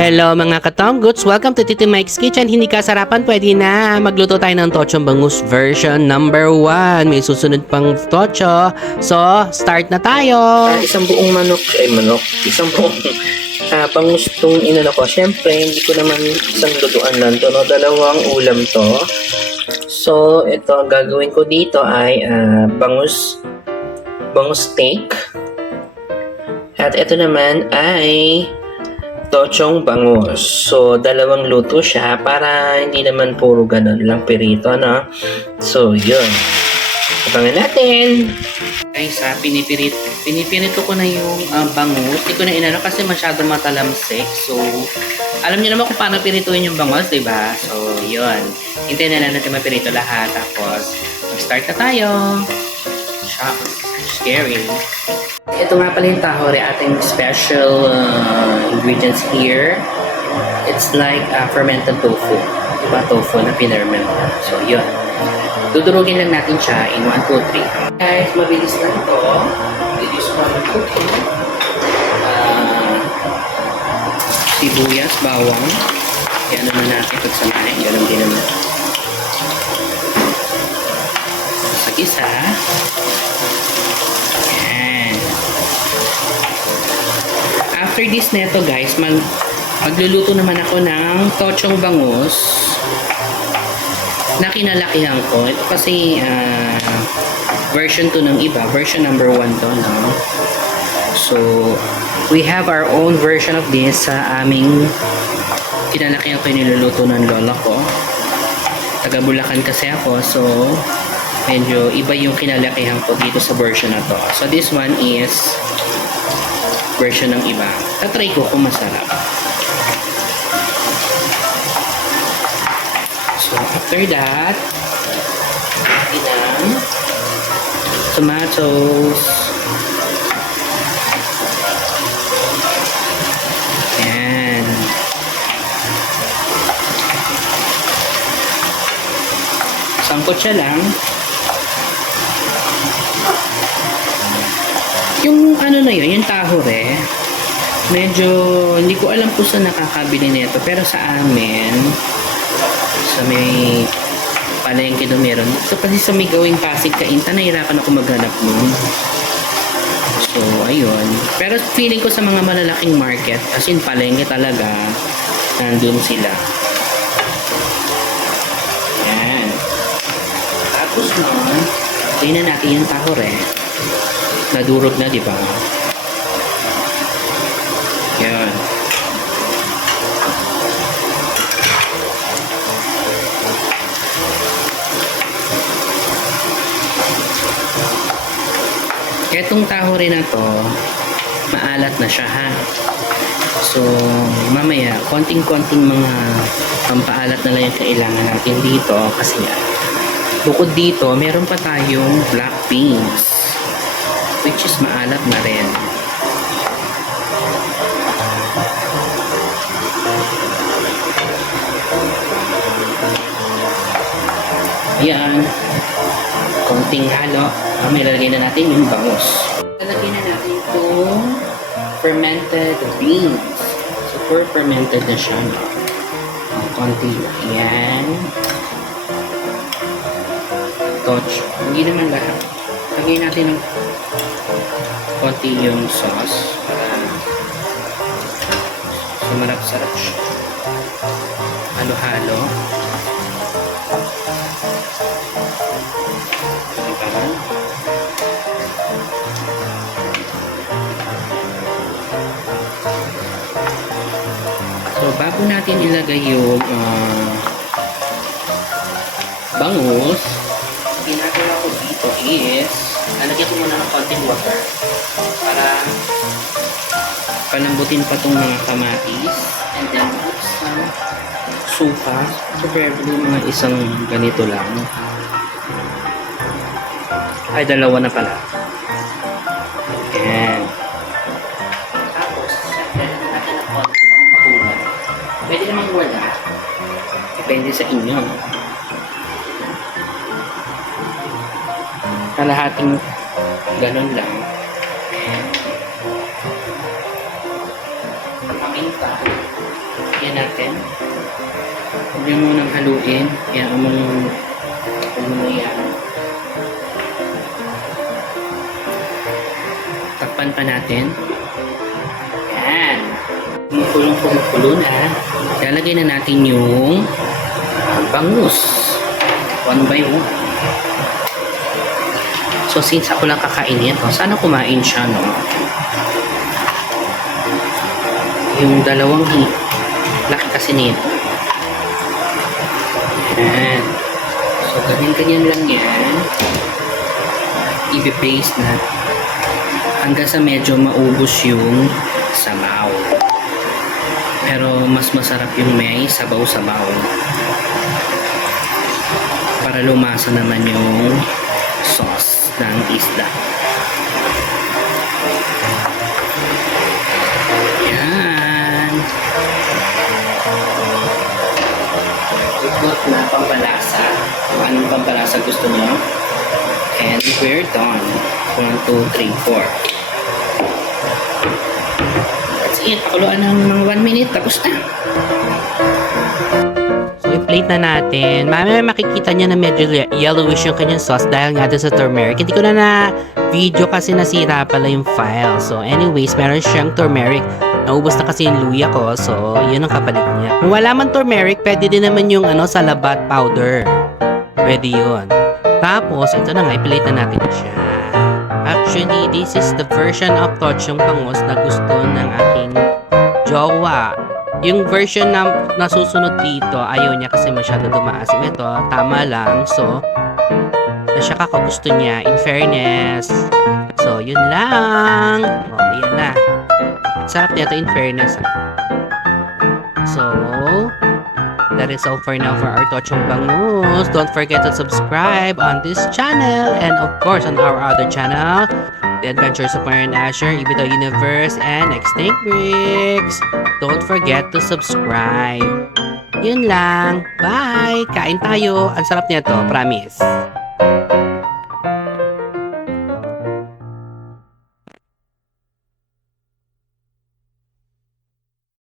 Hello mga katonggots! Welcome to Titi Mike's Kitchen. Hindi ka sarapan, pwede na. Magluto tayo ng tochong bangus version number 1. May susunod pang tocho. So, start na tayo! Isang buong manok, isang buong bangus tong inano ko. Siyempre, hindi ko naman isang lutuan lang to, no? Dalawang ulam to. So, ito, ang gagawin ko dito ay bangus steak. At ito naman ay tochong bangus. So, dalawang luto siya para hindi naman puro ganun lang pirito, no? So, yun. Abangan natin! Guys, pinipirito ko na yung bangus. Hindi ko na inano kasi masyado matalamsik. So, alam niyo naman kung paano pirituin yung bangus, diba? So, yun. Hintayin na lang natin mapirito lahat. Tapos, mag-start na tayo. Shock. Scary. Ito nga pala yung tahore, ating special ingredients here. It's like fermented tofu. Diba? Tofu na pinirment. So, yun. Dudurugin lang natin siya in 1, 2, 3. Guys, mabilis lang ito. It is for cooking. Sibuyas, bawang. Yan naman natin pagsamahin. Ganun din naman. Sa isa. Yan. After this neto guys, magluluto naman ako ng tochong bangus na kinalakihan ko. Ito kasi version 2 ng iba. Version number 1 to, no? So, we have our own version of this sa aming kinalakihan ko yung niluluto ng lola ko. Taga Bulacan kasi ako. So, medyo iba yung kinalakihan ko dito sa version na to. So, this one is version ng iba. Tatry ko kung masarap. So, after that, ng tomatoes. Yan. Sangkot siya lang. Yung ano na yun, yung tahore, medyo hindi ko alam kung saan nakakabili nito, pero sa amin, sa may palengke doon meron. So, kasi sa may gawing Pasig Kainta, nahirapan ako maghanap nun. So, ayun. Pero feeling ko sa mga malalaking market, as in palengke talaga, nandun sila. Yan. Tapos nun, tingnan natin yung tahore. Nadurog na, di ba? Yan. Etong tahore na to, maalat na siya, ha? So, mamaya, konting-konting mga pampaalat na lang yung kailangan natin dito kasi bukod dito, meron pa tayong black beans which is maalat na rin. Ayan. Konting halo. May lalagay na natin yung bangus. Lalagay na natin itong fermented beans. Super fermented na siya. Konti. Ayan. Touch. Hindi naman lahat. Lagay natin ng konti yung sauce para sumarap-sarap siya. Halo-halo. So, bago natin ilagay yung bangus, ginagawa ko dito is lalagyan ko muna ng konting water para palambutin pa itong mga kamatis, and then some suka. So, probably mga isang ganito lang. Ay, dalawa na pala. Ayan. Tapos, lagyan natin ng konting pakulan. Pwede namang wala. Depende sa inyo. Kalahating ganun lang. Paminta. Lagyan natin. Huwag niyo munang haluin. Yan, muna yan. Takpan pa natin. Yan. Kumukulong na. Lalagay na natin yung bangus. One by one. So, since ako lang kakainin ito, sana kumain siya, no? Yung dalawang laki kasi nito. Yan. So, ganyan-ganyan lang yan. I-paste na. Hanggang sa medyo maubos yung sabaw. Pero mas masarap yung may sabaw-sabaw. Para lumasa naman yung sauce ng isda. Yan. Ikot na pampalasa. Kung anong pampalasa gusto nyo. And we're done. 1, 2, 3, 4. That's it. Pakuluan ng mga 1 minute. Tapos na. So, i-plate na natin. Mamaya makikita niya na medyo yellowish yung kanyang sauce dahil nga doon sa turmeric. Hindi ko na video kasi nasira pala yung file. So, anyways, meron siyang turmeric. Naubos na kasi yung luya ko. So, yun ang kapalit niya. Kung wala man turmeric, pwede din naman yung salabat powder. Pwede yun. Tapos, ito na nga, i-plate na natin siya. Actually, this is the version of tochong bangus na gusto ng aking jowa. Yung version na nasusunod dito, ayaw niya kasi masyado dumaasim. Ito, tama lang. So, siya kakagusto niya, in fairness. So, yun lang. O, yan na. Sarap nito, in fairness. So, that is all for now for our Tochong Bangus. Don't forget to subscribe on this channel and of course on our other channel, The Adventures of Marian Asher, Ibito Universe, and Extinct Bricks. Don't forget to subscribe. Yun lang. Bye! Kain tayo. Ang sarap nito, promise.